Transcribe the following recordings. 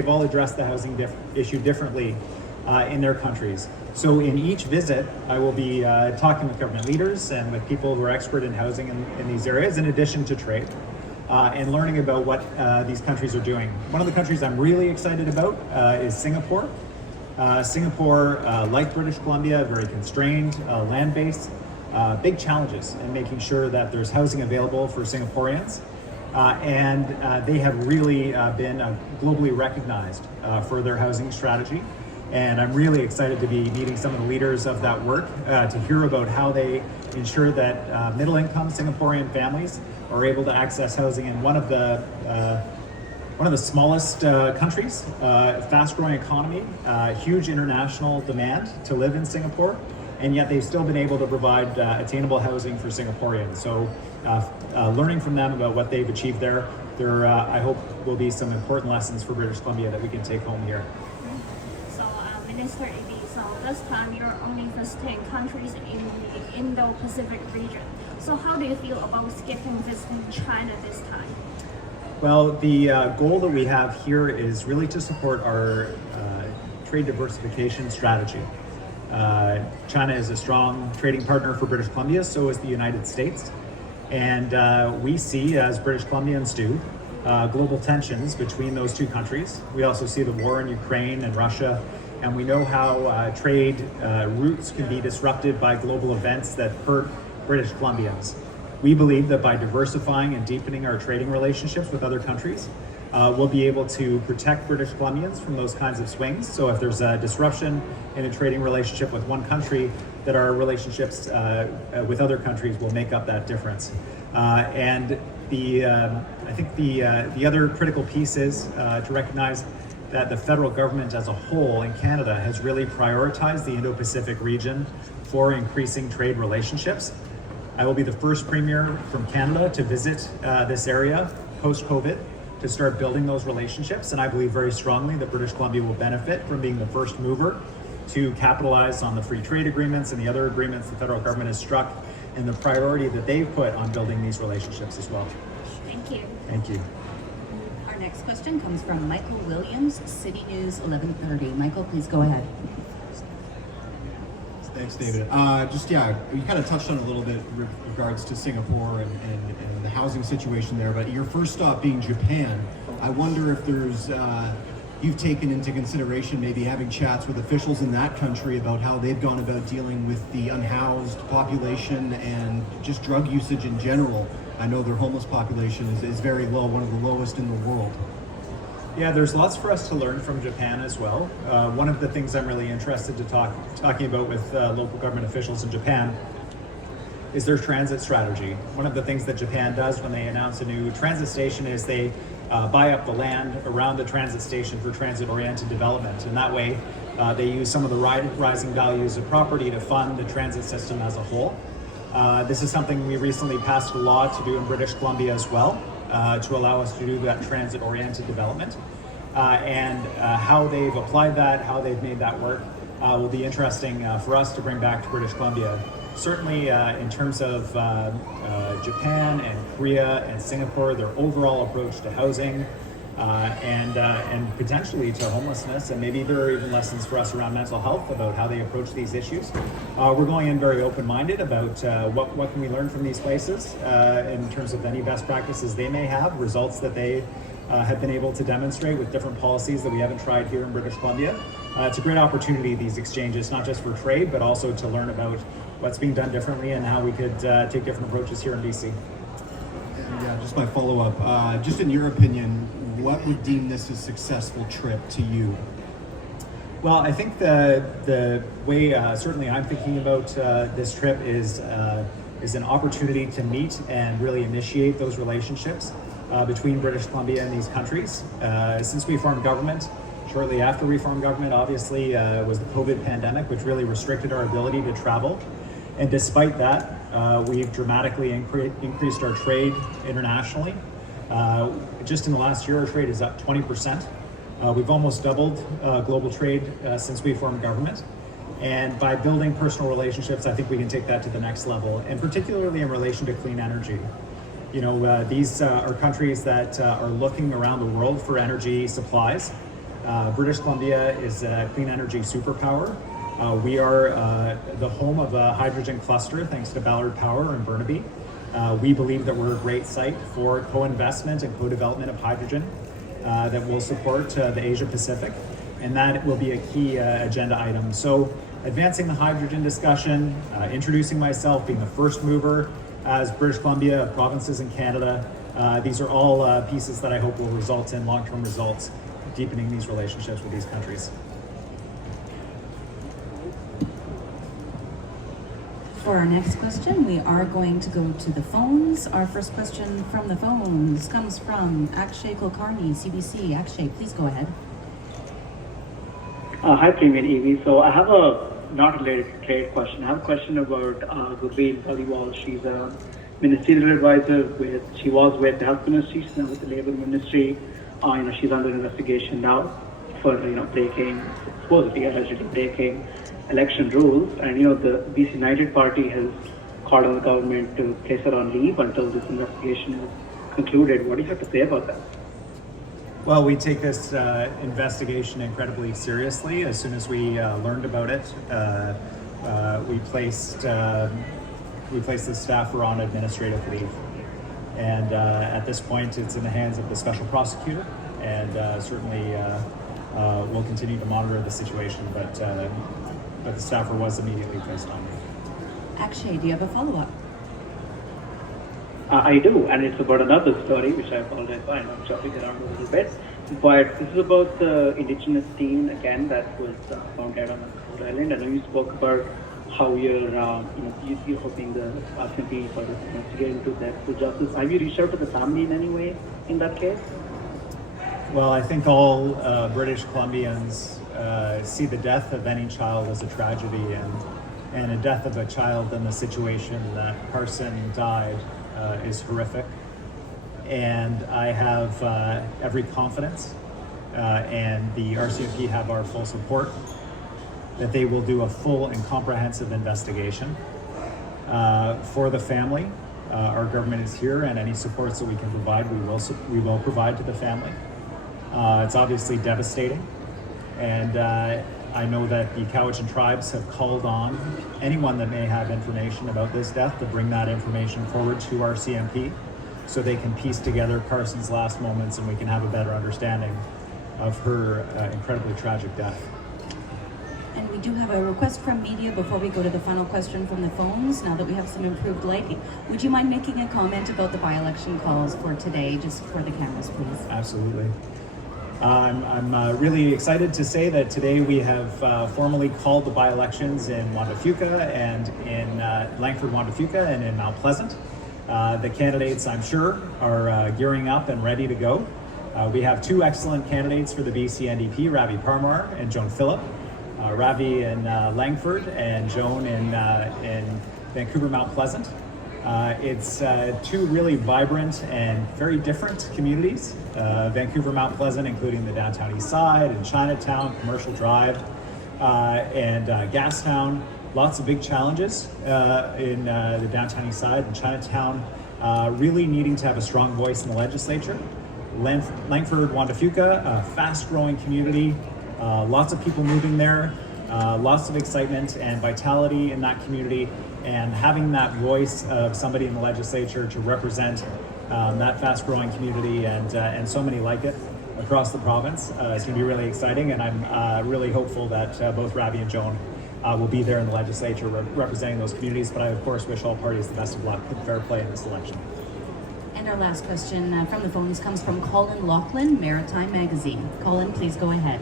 they've all addressed the housing issue differently in their countries. So in each visit, I will be talking with government leaders and with people who are expert in housing in these areas, in addition to trade, and learning about what these countries are doing. One of the countries I'm really excited about is Singapore. Singapore, like British Columbia, very constrained land base, big challenges in making sure that there's housing available for Singaporeans. And they have really been globally recognized for their housing strategy. And I'm really excited to be meeting some of the leaders of that work to hear about how they ensure that middle-income Singaporean families are able to access housing in one of the smallest countries, fast-growing economy, huge international demand to live in Singapore, and yet they've still been able to provide attainable housing for Singaporeans. So learning from them about what they've achieved there, I hope will be some important lessons for British Columbia that we can take home here. So Minister Eby, so this time you're only visiting countries in the Indo-Pacific region. So how do you feel about skipping visiting China this time? Well, the goal that we have here is really to support our trade diversification strategy. China is a strong trading partner for British Columbia, so is the United States. And we see, as British Columbians do, global tensions between those two countries. We also see the war in Ukraine and Russia, and we know how trade routes can be disrupted by global events that hurt British Columbians. We believe that by diversifying and deepening our trading relationships with other countries, we'll be able to protect British Columbians from those kinds of swings. So if there's a disruption in a trading relationship with one country, that our relationships with other countries will make up that difference. And I think the other critical piece is to recognize that the federal government as a whole in Canada has really prioritized the Indo-Pacific region for increasing trade relationships. I will be the first Premier from Canada to visit this area post-COVID to start building those relationships, and I believe very strongly that British Columbia will benefit from being the first mover to capitalize on the free trade agreements and the other agreements the federal government has struck, and the priority that they've put on building these relationships as well. Thank you. Thank you. Our next question comes from Michael Williams, City News 1130. Michael, please go ahead. Thanks, David. You kind of touched on a little bit with regards to Singapore and the housing situation there, but your first stop being Japan, I wonder if there's, you've taken into consideration maybe having chats with officials in that country about how they've gone about dealing with the unhoused population and just drug usage in general. I know their homeless population is very low, one of the lowest in the world. Yeah, there's lots for us to learn from Japan as well. One of the things I'm really interested to talking about with local government officials in Japan is their transit strategy. One of the things that Japan does when they announce a new transit station is they buy up the land around the transit station for transit-oriented development. And that way, they use some of the rising values of property to fund the transit system as a whole. This is something we recently passed a law to do in British Columbia as well, to allow us to do that transit-oriented development. And how they've applied that, how they've made that work, will be interesting for us to bring back to British Columbia. Certainly in terms of Japan and Korea and Singapore, their overall approach to housing and potentially to homelessness, and maybe there are even lessons for us around mental health about how they approach these issues. We're going in very open-minded about what can we learn from these places in terms of any best practices they may have, results that they have been able to demonstrate with different policies that we haven't tried here in British Columbia. It's a great opportunity, these exchanges, not just for trade, but also to learn about what's being done differently and how we could take different approaches here in BC. Yeah, just my follow-up. Just in your opinion, what would deem this a successful trip to you? Well, I think the way certainly I'm thinking about this trip is an opportunity to meet and really initiate those relationships between British Columbia and these countries. Since we formed government, shortly after we formed government, obviously, was the COVID pandemic, which really restricted our ability to travel. And despite that, we've dramatically increased our trade internationally. Just in the last year, our trade is up 20%. We've almost doubled global trade since we formed government. And by building personal relationships, I think we can take that to the next level, and particularly in relation to clean energy. You know, these are countries that are looking around the world for energy supplies. British Columbia is a clean energy superpower. We are the home of a hydrogen cluster thanks to Ballard Power in Burnaby. We believe that we're a great site for co-investment and co-development of hydrogen that will support the Asia Pacific, and that will be a key agenda item. So advancing the hydrogen discussion, introducing myself, being the first mover as British Columbia, provinces in Canada, these are all pieces that I hope will result in long-term results, deepening these relationships with these countries. For our next question, we are going to go to the phones. Our first question from the phones comes from Akshay Kulkarni, CBC. Akshay, please go ahead. Hi, Premier Eby. So I have a not related to trade question. I have a question about Gurveer Dhaliwal. She's a ministerial advisor she was with the health ministry, she's now with the Labour Ministry. She's under investigation now for supposedly allegedly breaking election rules, and the BC United Party has called on the government to place her on leave until this investigation is concluded. What do you have to say about that? Well, we take this investigation incredibly seriously. As soon as we learned about it, we placed the staffer on administrative leave. And at this point, it's in the hands of the special prosecutor, and certainly we'll continue to monitor the situation. But the staffer was immediately placed on leave. Akshay, do you have a follow-up? I do, and it's about another story, which I apologize for. I know I'm jumping around a little bit, but this is about the Indigenous teen again that was found dead on a Cold Island. I know you spoke about how you're hoping the RCMP sort of investigate into that for justice. Have you reached out to the family in any way in that case? Well, I think all British Columbians see the death of any child as a tragedy, and a death of a child in the situation that Carson died is horrific. And I have every confidence, and the RCMP have our full support, that they will do a full and comprehensive investigation. For the family, our government is here, and any supports that we can provide, we will provide to the family. It's obviously devastating, and I know that the Cowichan tribes have called on anyone that may have information about this death to bring that information forward to RCMP so they can piece together Carson's last moments and we can have a better understanding of her incredibly tragic death. And we do have a request from media before we go to the final question from the phones. Now that we have some improved lighting, would you mind making a comment about the by-election calls for today, just for the cameras, please? Absolutely. I'm really excited to say that today we have formally called the by-elections in Juan de Fuca and in Langford, Juan de Fuca, and in Mount Pleasant. The candidates, I'm sure, are gearing up and ready to go. We have two excellent candidates for the BC NDP, Ravi Parmar and Joan Phillip. Ravi in Langford and Joan in Vancouver, Mount Pleasant. It's two really vibrant and very different communities. Vancouver, Mount Pleasant, including the downtown east side and Chinatown, Commercial Drive, and Gastown. Lots of big challenges in the downtown east side and Chinatown, really needing to have a strong voice in the legislature. Langford, Juan de Fuca, a fast-growing community, lots of people moving there, lots of excitement and vitality in that community, and having that voice of somebody in the legislature to represent that fast-growing community and so many like it across the province is going to be really exciting, and I'm really hopeful that both Ravi and Joan will be there in the legislature representing those communities. But I, of course, wish all parties the best of luck and fair play in this election. And our last question from the phones comes from Colin Laughlin, Maritime Magazine. Colin, please go ahead.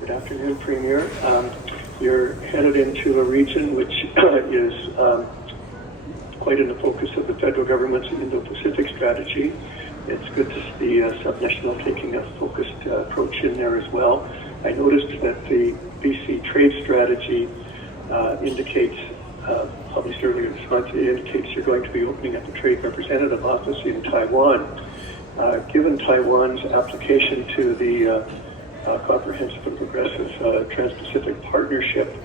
Good afternoon, Premier. You're headed into a region which is quite in the focus of the federal government's Indo-Pacific strategy. It's good to see Subnational taking a focused approach in there as well. I noticed that the BC trade strategy indicates, published earlier this month, it indicates you're going to be opening up a trade representative office in Taiwan. Given Taiwan's application to the Comprehensive and Progressive Trans-Pacific Partnership,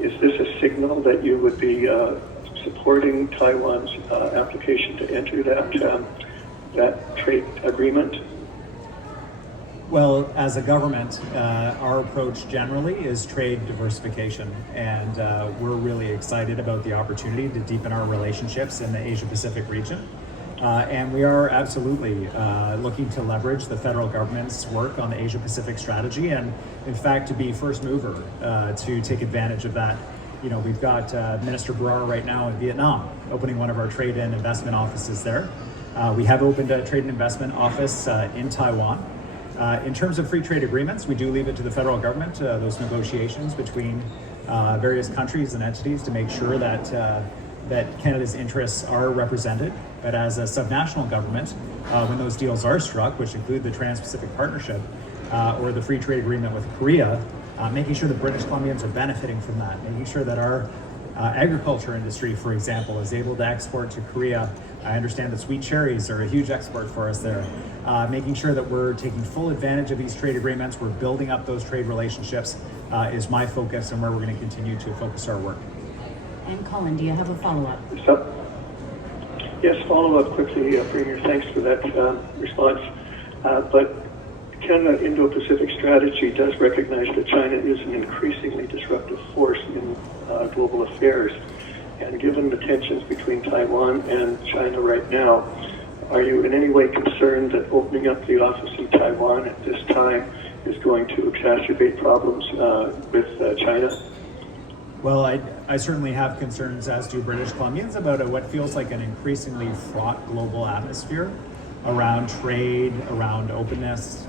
is this a signal that you would be supporting Taiwan's application to enter that trade agreement? Well, as a government, our approach generally is trade diversification, and we're really excited about the opportunity to deepen our relationships in the Asia-Pacific region. And we are absolutely looking to leverage the federal government's work on the Asia-Pacific strategy, and in fact, to be first mover to take advantage of that. You know, we've got Minister Brar right now in Vietnam, opening one of our trade and investment offices there. We have opened a trade and investment office in Taiwan. In terms of free trade agreements, we do leave it to the federal government, those negotiations between various countries and entities to make sure that that Canada's interests are represented. But as a subnational government, when those deals are struck, which include the Trans-Pacific Partnership or the free trade agreement with Korea, making sure that British Columbians are benefiting from that, making sure that our agriculture industry, for example, is able to export to Korea. I understand that sweet cherries are a huge export for us there. Making sure that we're taking full advantage of these trade agreements, we're building up those trade relationships is my focus and where we're going to continue to focus our work. And Colin, do you have a follow-up? So, yes, follow up quickly, Premier. Thanks for that response. But Canada Indo-Pacific strategy does recognize that China is an increasingly disruptive force in global affairs. And given the tensions between Taiwan and China right now, are you in any way concerned that opening up the office in Taiwan at this time is going to exacerbate problems with China? Well, I certainly have concerns, as do British Columbians, about what feels like an increasingly fraught global atmosphere around trade, around openness.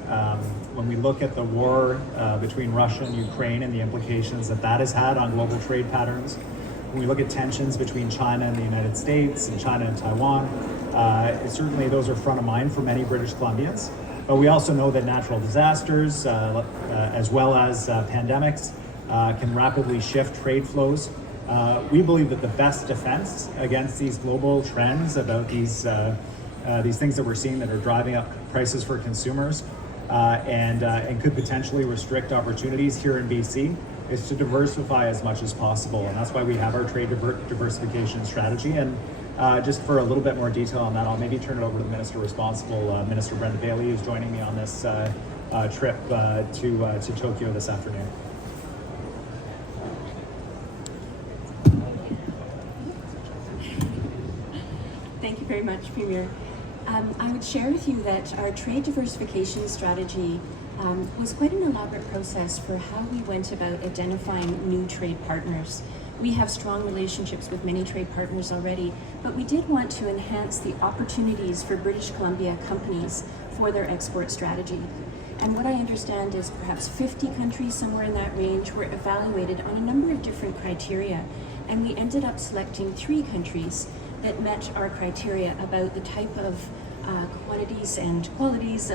When we look at the war between Russia and Ukraine and the implications that that has had on global trade patterns, when we look at tensions between China and the United States and China and Taiwan, certainly those are front of mind for many British Columbians. But we also know that natural disasters, as well as pandemics, can rapidly shift trade flows. We believe that the best defense against these global trends about these things that we're seeing that are driving up prices for consumers and could potentially restrict opportunities here in BC is to diversify as much as possible. And that's why we have our trade diversification strategy. And just for a little bit more detail on that, I'll maybe turn it over to the minister responsible, Minister Brenda Bailey, who's joining me on this trip to Tokyo this afternoon. Thank you very much, Premier. I would share with you that our trade diversification strategy was quite an elaborate process for how we went about identifying new trade partners. We have strong relationships with many trade partners already, but we did want to enhance the opportunities for British Columbia companies for their export strategy. And what I understand is perhaps 50 countries, somewhere in that range, were evaluated on a number of different criteria. And we ended up selecting 3 countries that met our criteria about the type of quantities and qualities